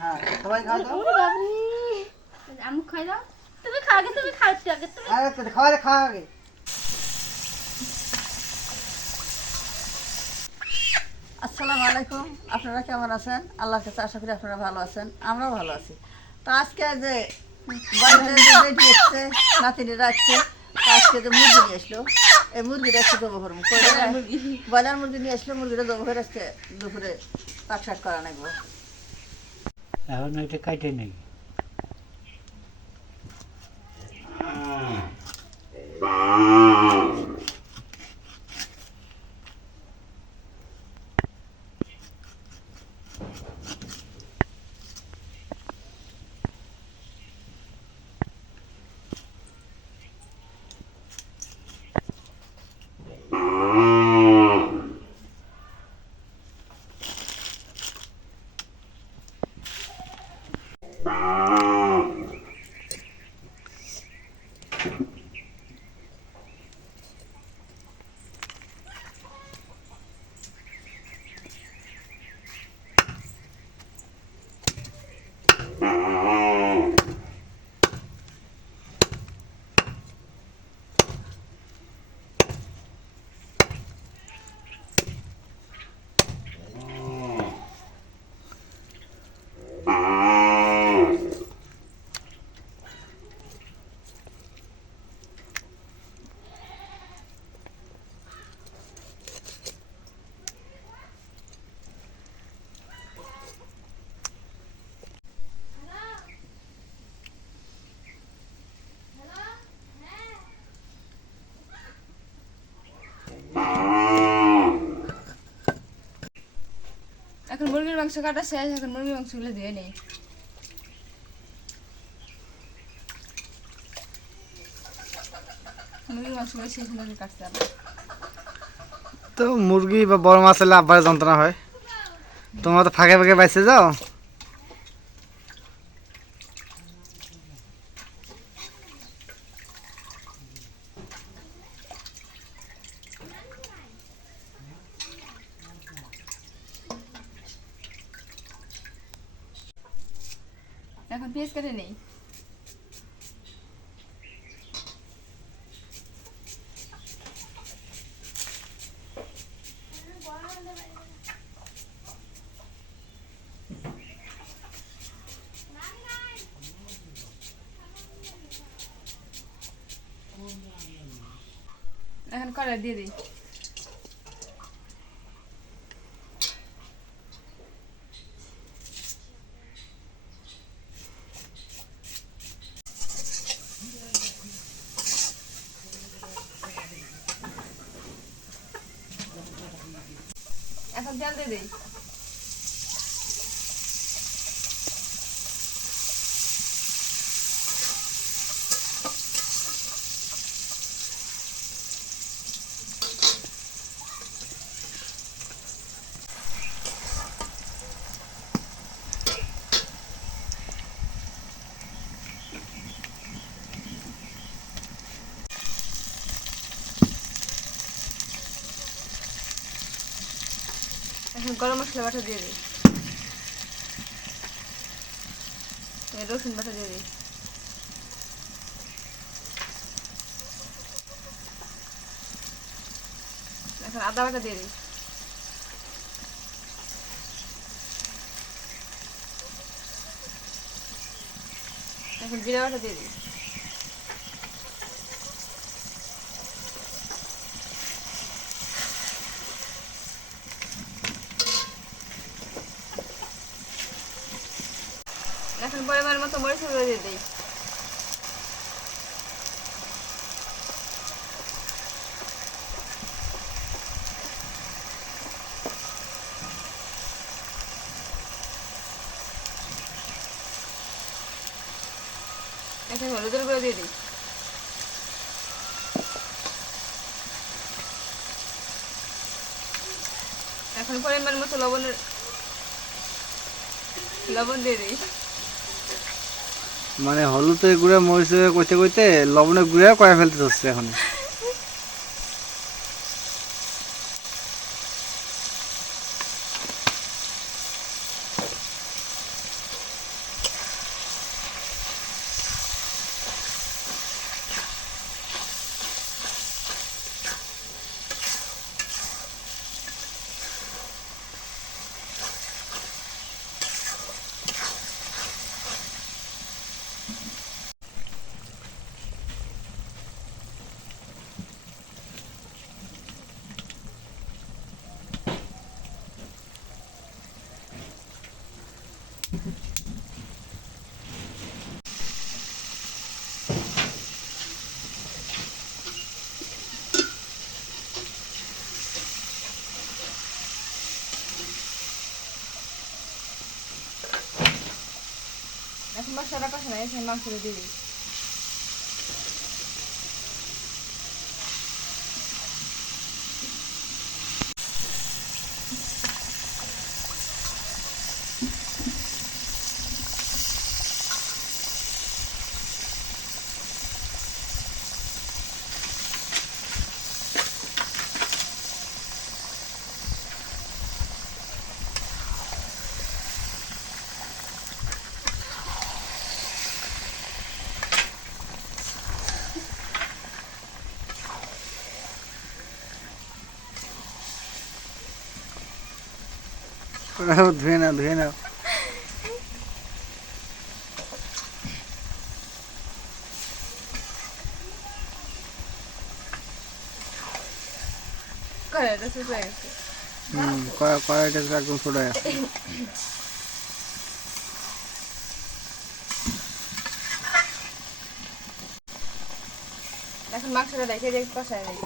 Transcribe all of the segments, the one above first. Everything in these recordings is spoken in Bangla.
হ্যাঁ সবাই খাও তো। আমি খাই দাও, তুমি খাও আগে, তুমি খাও একটু আগে, তুমি আরে খাওয়া খাওয়া আগে। আসসালামু আলাইকুম। আপনারা কেমন আছেন? আল্লাহর কাছে আশা করি আপনারা ভালো আছেন, আমরাও ভালো আছি। তো আজকে যে বাড়িতে যে বেটি এসছে, নাতিনিরা আসছে, তো আজকে যে মুরগি নিয়ে আসলো, এই মুরগিটা একটু জব করবো করে ব্রয়লার মুরগি নিয়ে আসলো, মুরগিটা জব করে আজকে দুপুরে পাক শাক করা লাগবো। এখন এটা কাটে নেই। এখন মুরগির মাংস কাটা শেষ, এখন মুরগির মাংসগুলো দিয়ে নেই। মুরগির মাংসগুলো শেষ হলে কাটতে হবে। তো মুরগি বা বড় মাছ হলে আব্বার যন্ত্রণা হয়, তোমরা তো ফাঁকে ফাঁকে বাইসে যাও। এখন পেঁয়াজ কেটে নেই। এখন কড়াই দিয়ে দিই। এখন তেল দিয়ে দিই। এখন গরম মশলা বাটা দিয়ে দিই, রসুন বাটা দিয়ে দিই, এখন আদা বাটা দিয়ে দিই, এখন জিরা বাটা দিয়ে দিই, এখন পরিমাণ মতো মরিচ গুঁড়ো দিয়ে দিই। এখন হলুদের গুঁড়ো দিয়ে দিই। এখন পরিমাণ মতো লবণ দিয়ে দিই। মানে হলুদের গুঁড়া মরিচের কইতে কইতে লবণের গুঁড়া কয়ে ফেলতে হচ্ছে এখন। এখন মশলা কষানো হয়ে গেছে, মাংসটা দিয়ে দিই। ধুয়ে নাও ধুয়ে নাও। কড়াইটা ছোট হয়ে গেছে। কড়াইটা একদম ছোট হয়ে গেছে। এখন মাংসটা রেখে দিয়ে কষায় দিই।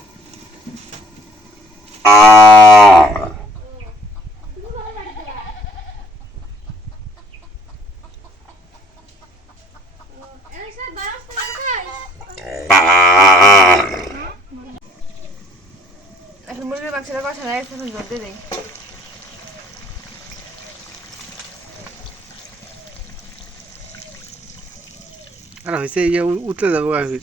এখন মুরগির মাংসটা কষানো হয়ে গেছে, এখন জল দিয়ে দিই। আর হয়েছে ইয়ে উতলে যাবো গাভীর।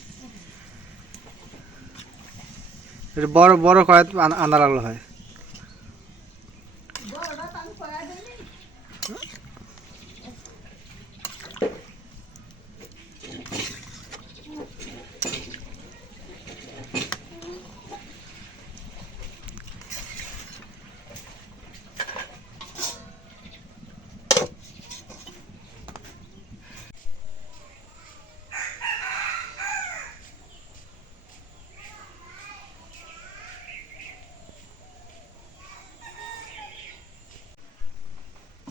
এটা বড় বড় কড়াই আন্দা লাগলো হয়।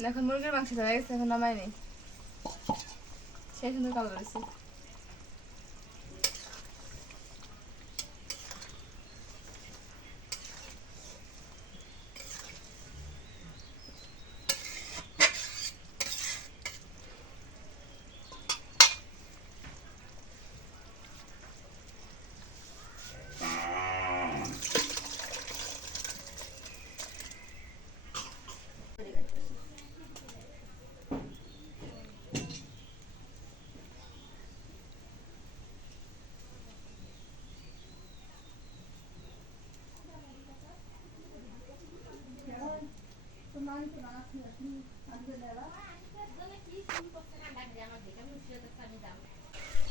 এখন মুরগির মাংসটা হয়ে গেছে, এখন নামাই নেই। সেই সুন্দর কালার হয়েছে।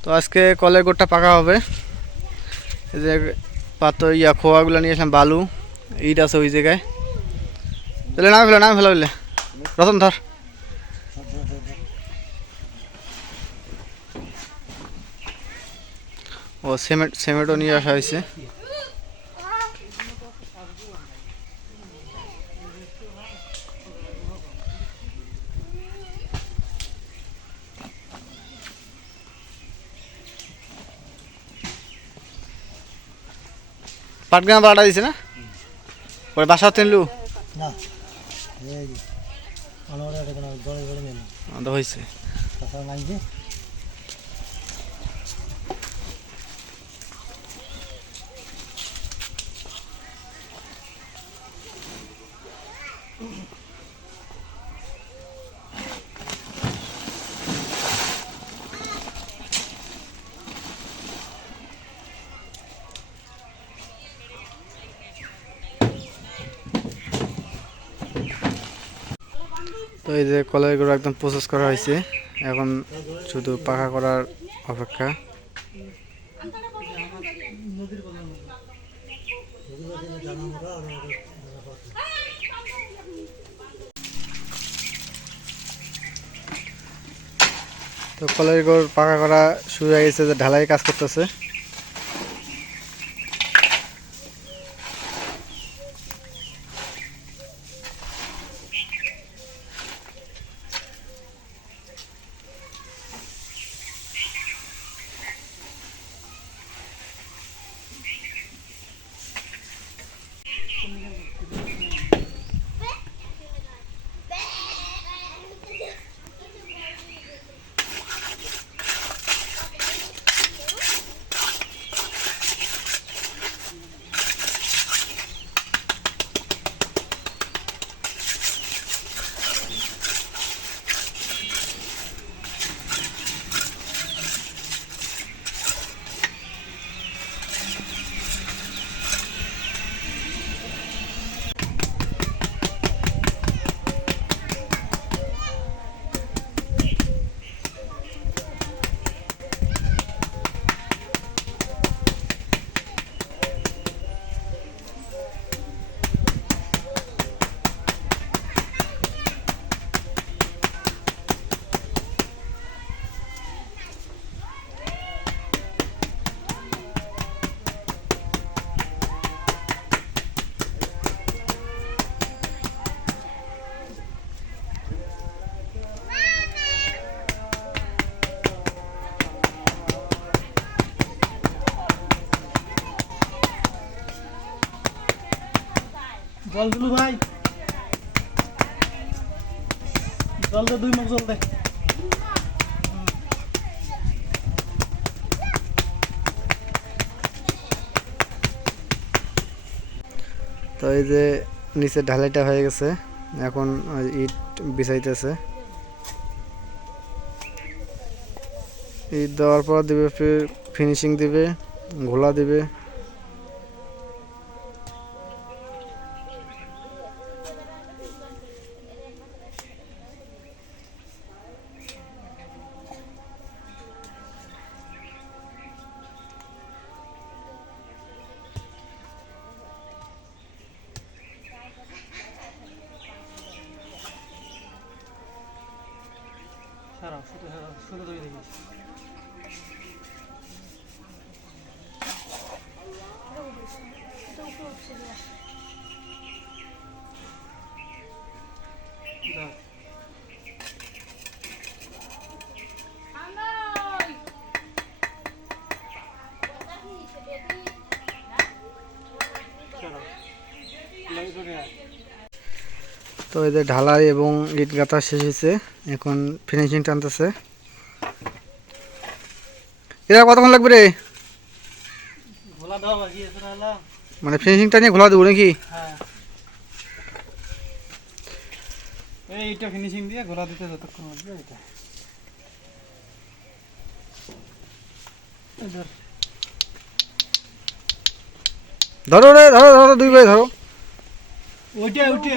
তো আজকে কলের গোড়টা পাকা হবে। এই যে পাথর খোয়াগুলো নিয়ে আসলাম, বালু ইট আছে ওই জায়গায়। তাহলে নামে ফেলো বললে রতন ধর। ও সিমেন্টও নিয়ে আসা হয়েছে। পাটগ্রাম বাড়া দিছে না, পরে বাসা তিনলু না হয়েছে। তো এই যে কলাইগুলো একদম প্রসেস করা হয়েছে, এখন শুধু পাকা করার অপেক্ষা। তো কলাইগুলো পাকা করা শুরু হয়ে গেছে, যে ঢালাই কাজ করতেছে। জল দিলু ভাই, জল দে, 2 মগ জল দে। তো এই যে নিচে ঢালাইটা হয়ে গেছে, এখন ওই ইট বিছাইতেছে। ইট দেওয়ার পর দিবে, ফির ফিনিশিং দিবে, ঘোলা দিবে। তো এই যে ঢালাই এবং ইট গাঁথা শেষ হয়েছে, এখন ফিনিশিং টানতেছে। এরা কতক্ষণ লাগবে রে? ঘোলা দাও বাকি আছে না হলো? মানে ফিনিশিংটা নিয়ে ঘোলা দেবো নাকি? হ্যাঁ, এইটা ফিনিশিং দিয়ে ঘোলা দিতে যতক্ষণ লাগবে এটা। ধরো রে, ধরো ধরো, 2 ভাই ধরো। ওইটা ওইটা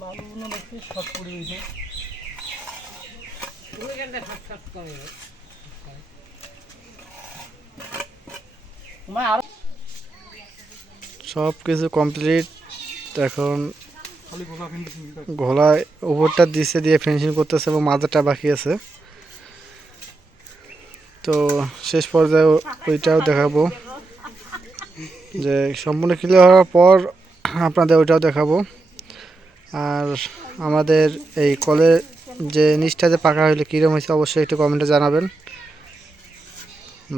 বালুগুলো দেখছি শর্ট পড়ে গেছে। সব কিছু কমপ্লিট। এখন খালি ঘোলা ফিনিশিং ঘোলা উপরটা দিছে, দিয়ে ফিনিশিং করতেছে এবং মাথাটা বাকি আছে। তো শেষ পর্যায়ে ওইটাও দেখাবো, যে সম্পূর্ণ ক্লিয়ার হওয়ার পর আপনাদের ওইটাও দেখাবো। আর আমাদের এই কলের যে নিচটা যে পাকা হইলো কীরকম হয়েছে অবশ্যই একটু কমেন্টে জানাবেন।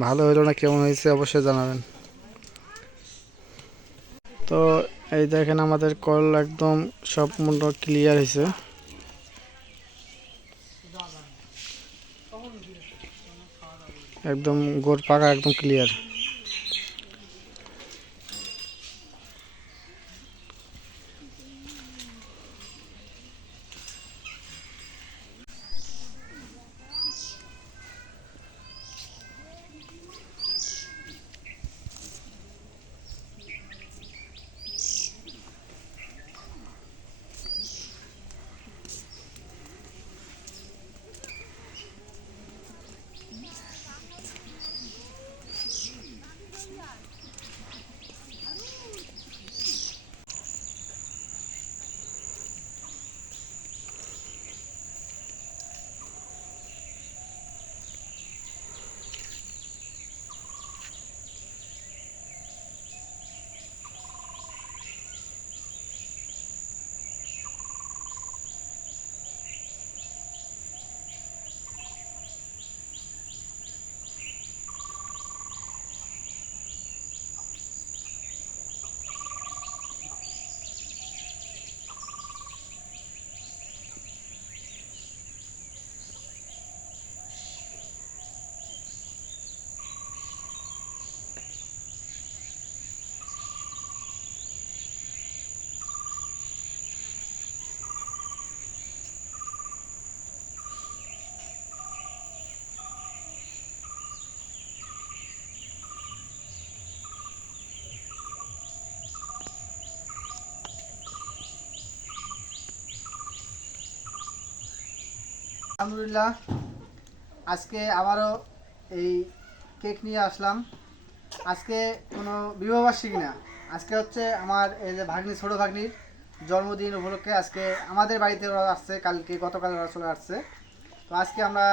ভালো হইলো না কেমন হয়েছে অবশ্যই জানাবেন। তো এই দেখেন আমাদের কল একদম সম্পূর্ণ ক্লিয়ার হয়েছে। একদম গোড় পাকা একদম ক্লিয়ার। আলহামদুলিল্লাহ, আজকে আবারও এই কেক নিয়ে আসলাম। আজকে কোনো বিবাহবার্ষিকী না, আজকে হচ্ছে আমার এই যে ভাগ্নি, ছোটো ভাগ্নির জন্মদিন উপলক্ষে আজকে আমাদের বাড়িতে ওরা আসছে, কালকে গতকাল ওরা চলে আসছে। তো আজকে আমরা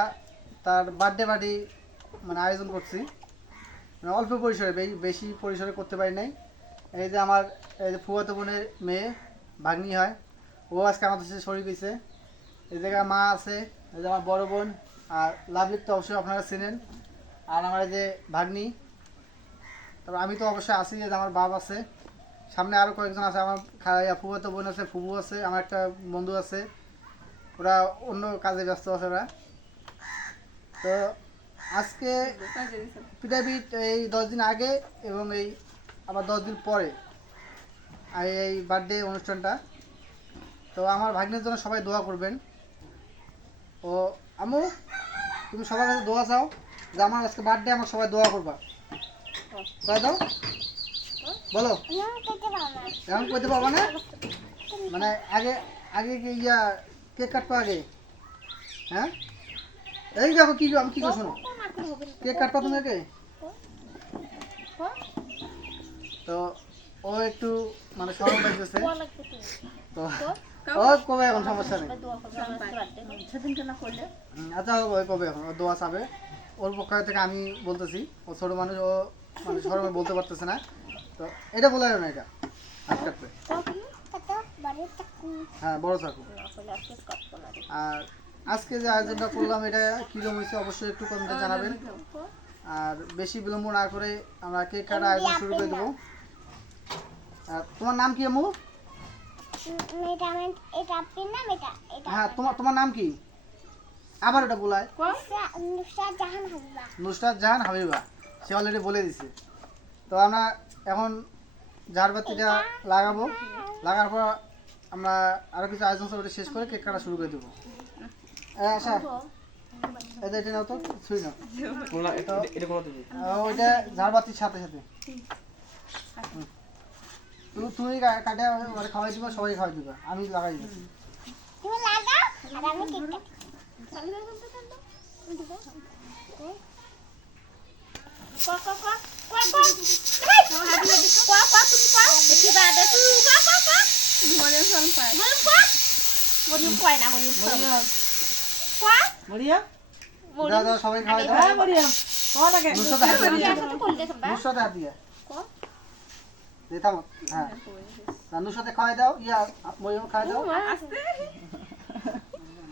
তার বার্থডে পার্টি মানে আয়োজন করছি, মানে অল্প পরিসরে, বেশি পরিসরে করতে পারি নাই। এই যে আমার এই যে ফুফাতো বোনের মেয়ে ভাগ্নি হয়, ও আজকে আমাদের সাথে শরীর হয়েছে। এই জায়গায় মা আছে, এই যে আমার বড় বোন, আর লাভলিক তো অবশ্যই আপনারা চেনেন, আর আমার এই যে ভাগ্নি, তারপর আমি তো অবশ্যই আছি, এই যে আমার বাপ আছে, সামনে আরও কয়েকজন আছে, আমার ফুফাতো বোন আছে, ফুবু আছে, আমার একটা বন্ধু আছে, ওরা অন্য কাজে ব্যস্ত আছে ওরা। তো আজকে পিঠাপিঠ এই 10 দিন আগে এবং এই আবার 10 দিন পরে আর এই বার্থডে অনুষ্ঠানটা। তো আমার ভাগ্নের জন্য সবাই দোয়া করবেন। ও আম্মু, তুমি সবার কাছে দোয়া চাও যে আমার আজকে বার্থডে, আমার সবাই দোয়া করবা, কয়ে দাও, বলো। এমন করতে পারবা না, মানে আগে আগে কি ইয়া কেক কাটবা আগে, হ্যাঁ? এই দেখো কি আমি কি করছো, কেক কাটবা তুমি আগে। তো ও একটু মানে সরম পাইতেছে, তো ও কবে এখন সমস্যা নেই। সেদিনকে না করলে আচ্ছা ওই কবে এখন ও দোয়া চাবে, ওর পক্ষ থেকে আমি বলতেছি, ও ছোট মানুষ, ও মানে সরমে বলতে পারতেছে না, তো এটা বলে না, এটা হাত কাটবে, হ্যাঁ বড় চাকু। আর আজকে যে আয়োজনটা করলাম এটা কীরকম হয়েছে অবশ্যই একটু কমেন্টে জানাবেন, আর বেশি বিলম্ব না করে আমরা কেক কাটা আয়োজন শুরু করে দেবো। আর তোমার নাম কি আম্মু? হ্যাঁ তোমার নাম কি, আবার এটা বলায়। নুসরাত জাহান হাবিবা, সে অলরেডি বলে দিছে। তো আমরা এখন ঝাড়বাতিটা লাগাবো, লাগার পর আমরা আরো কিছু আয়োজন ওটা শেষ করে কেক কাটা শুরু করে দেবো। আচ্ছা এটা এটা নাও তো, ছুঁই নাও ওইটা ঝাড়বাতির সাথে সাথে তুমি কাটে মানে খাওয়াই দিবা, সবাই খাওয়াই দিবা, আমি লাগাই দিচ্ছি। দাও দাও, সবাই খাওয়াই দাও। নুসরাতে হাত দিয়ে দে, থামো। হ্যাঁ রানুর সাথে খাওয়াই দাও, ইয়া মরিয়ম খাওয়াই দাও,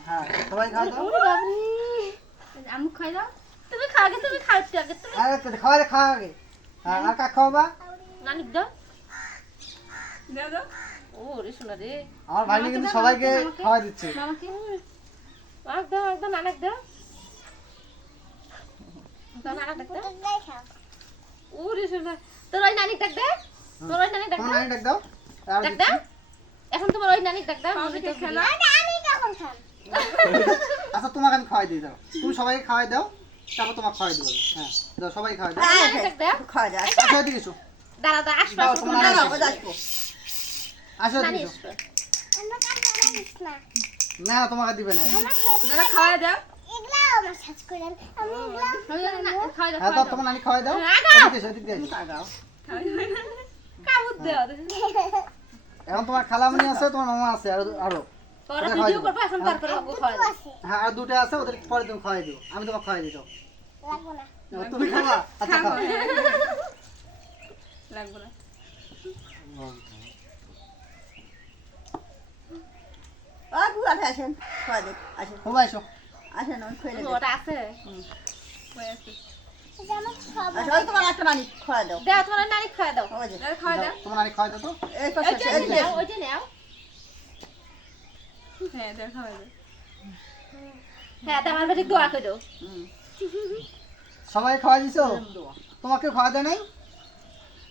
হ্যাঁ সবাই খাওয়াই দাও। আমি খাই দাও, তুমি খাও আগে, তুমি খাও একটু আগে, তুমি আরে খাওয়া দে, খাওয়া আগে। হ্যাঁ আর কাক খাওয়াবা? নানিক দাও, দাও দাও। ও রে শোনা রে, আমার ভাগ্নি কিন্তু সবাইকে খাওয়াই দিচ্ছে। মামাকে আগ দাও, একদম নানাক দাও, দাও নানাক দাও। ও রে শোনা, তোর ওই নানিক ডাক দে, তোর ওই নানিক ডাক তোমার দাও, নানি ডাক দাও, আর ডাক দাও। এখন তোমার ওই নানিক ডাক দাও, আমি তো খেলা। আচ্ছা তোমাকে আমি খাওয়াই দিয়ে দাও, তুমি সবাইকে খাওয়াই দাও, তারপর তোমাকে খাওয়াই দেবো। হ্যাঁ দাও, সবাই খাওয়াই দাও। নানিক ডাক দাও, খাওয়া যায়। আসো এদিকে এসো, দাঁড়া দাঁড়া, আসো দাও, আসো, তোমার তুমি নানি দাঁড়াও। আসবে। আসো নানি এদিকে এসো। আসবে, না তোমাকে দিবে না। দাঁড়া খাওয়া দাও। খাওয়া দাও, হ্যাঁ দাও, তোমার নানি খাওয়াই দাও, এদিকে এসো, এদিকে এসো। কাবুত দাও। এখন তোমার খালামণি আছে, তোমার মামা আছে, আরো তোরা ভিডিও করবে, এখন তারপরে ওকে খাওয়া দাও। হ্যাঁ আর দুটো আছে, ওদের পরে তুমি খাওয়াই দিও, আমি তোমাকে খাওয়াই দিই। তুমি খাবা? আচ্ছা খাও। লাগবে না। আসেন খাওয়া দেখ, আসেন বাবা এসো। আসেন, আমি খুঁজে দেব। ওটা আছে, ওই আছে। আচ্ছা, ওই তোমার একটা নানি খাওয়া দাও। দাও, তোমার নানি খাওয়া দাও, ওই যে, খাওয়া দাও। তোমার নানি খাওয়াই দাও তো। এই পাশে ওইটা এই যে। নাও, ওইটা নাও। হ্যাঁ দাও, খাওয়া দাও। হ্যাঁ তোমার বাড়ি দোয়া করে দাও। হুম। সবাই খাওয়াই দিছো? তোমাকে খাওয়া দেয় নাই?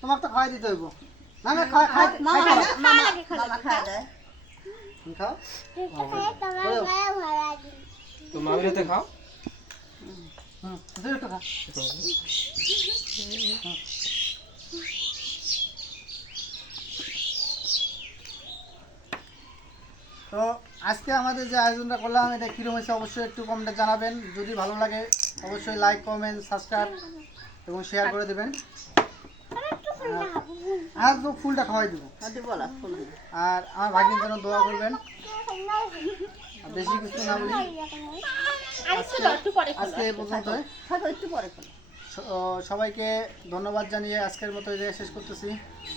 তোমাকে তো খাওয়াই দিতে হইব। না না খাওয়া খাওয়া মামা খাও। খায়, মামা খাওয়া দেয়। তুমি খাও। তো মামির হাতে খাও। তুই একটু খা। তো আজকে আমাদের যে আয়োজনটা করলাম এটা কীরকম হয়েছে অবশ্যই একটু কমেন্টে জানাবেন। যদি ভালো লাগে অবশ্যই লাইক কমেন্ট সাবস্ক্রাইব এবং শেয়ার করে দেবেন। আর তো ফুলটা খাওয়াই দেবো। হাতে বলা ফুল দিবে। আর আমার ভাগ্যের জন্য দোয়া করবেন। আর বেশি কিছু না বলি, আরেকটু দাও, একটু পরে খাও। আজকে এই পর্যন্তই। থাকো একটু পরে খাও। সবাইকে ধন্যবাদ জানিয়ে আজকের মতো এই জায়গায় শেষ করতেছি।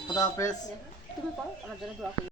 খোদা হাফেজ। তুমি করো, আমার জন্য দোয়া করো।